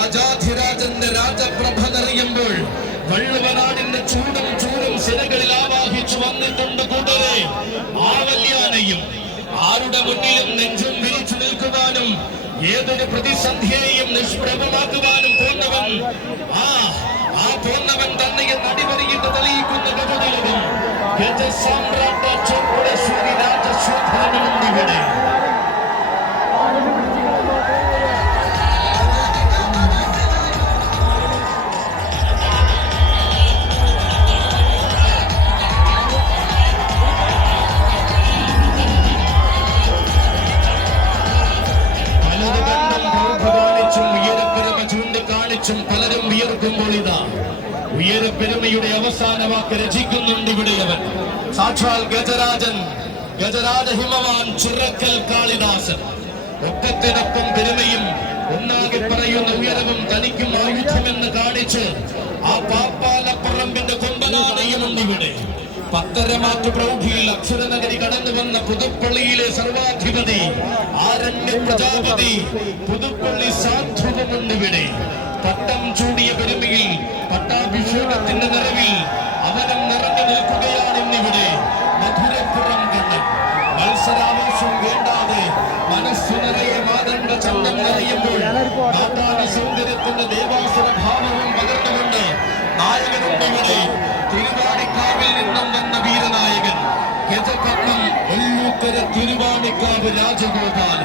രാജാധിരാജന്റെ രാജപ്രഭ നിറയുമ്പോൾ വള്ളുവനാടിന്റെ ചൂടും ചൂടും സിരകളിൽ ആവാഹിച്ചു വന്നിട്ടുണ്ട് കൂട്ടരെ. ആവല്യാനെയും ആരുടെ മുന്നിലും നെഞ്ചും വിരിച്ചു നിൽക്കുവാനും ഏതൊരു പ്രതിസന്ധിയെയും നിഷ്പ്രഭമാക്കുവാനും പോന്നവൻ ആ പോന്നവൻ തന്നെ അടിവരിയിട്ട് തെളിയിക്കുന്ന ഗജതിലകം ഗജസാമ്രാട്ട ചോപ്പുരശ്വരി രാജശോധനമുണ്ടിവിടെ. പലരും വിയർക്കുമ്പോൾ ഇതാ ഉയരപ്പെരുമയുടെ അവസാന വാക്ക് രചിക്കുന്നുണ്ട് ഇവിടെയവൻ. സാക്ഷാൽ ഗജരാജൻ, ഗജരാജ ഹിമവാൻ ചിറക്കൽ കാളിദാസൻ. ഒക്കത്തിനൊപ്പം പെരുമയും ഒന്നാകെ പറയുന്ന ഉയരവും തനിക്കും ആയുധമെന്ന് കാണിച്ച് ആ പാപ്പാലപ്പറമ്പിന്റെ കൊമ്പനാനയുമുണ്ട് ഇവിടെ. പത്തരമാറ്റു പ്രൗഢിയിൽ അക്ഷരനഗരി കടന്നു വന്ന പുതുപ്പള്ളിയിലെ സർവാധിപതി ആരണ്യ പ്രജാപതി പുതുപ്പള്ളി സാധുവുമുണ്ടിവിടെ. പട്ടം ചൂടിയ പെരുമയിൽ പട്ടാഭിഷേകത്തിന്റെ നിറവിൽ അവനും നിറഞ്ഞു നിൽക്കുകയാണിന്നിവിടെ. മധുരപ്പുറം കണ്ണൻ മത്സരാവേശം വേണ്ടാതെ മനസ്സു നിറയെ മാതണ്ട ചന്തം നിറയുമ്പോൾ നാട്ടാന സൗന്ദര്യത്തിന്റെ ദേവാസുര ഭാവവും പകർന്നുകൊണ്ട് നായകനുണ്ടിവിടെ. തിരുവാണിക്കാവിൽ നിന്നും വന്ന വീരനായകൻ ഗജപത്നം വെള്ളൂക്കര തിരുവാണിക്കാവ് രാജഗോപാൽ.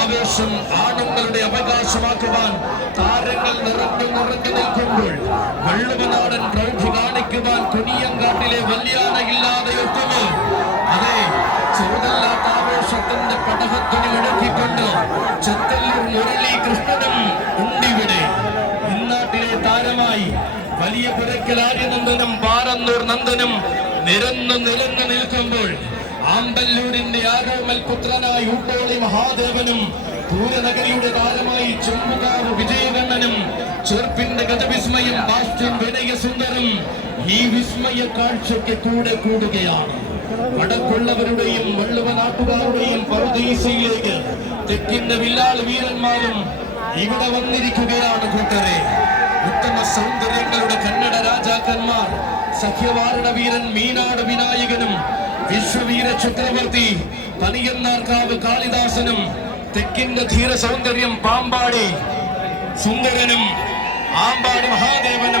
ആവേശം ആണുങ്ങളുടെ അവകാശമാക്കുവാൻ താരങ്ങൾ നിറഞ്ഞു നിൽക്കുമ്പോൾ വള്ളുവനാടൻ പ്രൗഢി കാണിക്കുവാൻ കൊടിയങ്കാട്ടിലെ വല്യാനയില്ലാതെ ഒത്തുമോ? അതെ, ചെറുതല്ലാത്ത ആവേശത്തിന്റെ പടഹത്വനി മുടക്കിക്കൊണ്ട് ചെത്തല്ലൂർ മുരളി കൃഷ്ണനും ഉണ്ടിവിടെ. ഇന്നാട്ടിലെ താരമായി വലിയ പുരക്കൽ ആര്യനന്ദനും പാറന്നൂർ നന്ദനും നിരന്നു നിൽക്കുമ്പോൾ ആമ്പല്ലൂരിന്റെ ആരോമൽ പുത്രനായി ഊട്ടോളി മഹാദേവനും പൂരനഗരിയുടെ താരമായി ചെമ്പുകാവ് വിജയകണ്ണനും ചെറുപ്പിന്റെ ഗജവിസ്മയം ബാസ്റ്റ്യൻ വിനയസുന്ദരം ഈ വിസ്മയ കാഴ്ചയ്ക്ക് കൂടെ കൂടുകയാണ്. വടക്കുള്ളവരുടെയും വള്ളുവനാട്ടുകാരുടെയും പറുദീസയിലേക്ക് തെക്കിന്റെ വില്ലാൾ വീരന്മാരും ഇവിടെ വന്നിരിക്കുകയാണ് കൂട്ടരെ. ഉത്തമ സൗന്ദര്യങ്ങളുടെ കന്നഡ രാജാക്കന്മാർ സഖ്യവാരണ വീരൻ മീനാട് വിനായകനും വിശ്വവീര ചക്രവർത്തി പനിയന്നാർക്കാവ് കാളിദാസനും തെക്കിന്റെ ധീര സൗന്ദര്യം പാമ്പാടി സുന്ദരനും ആമ്പാടി മഹാദേവനും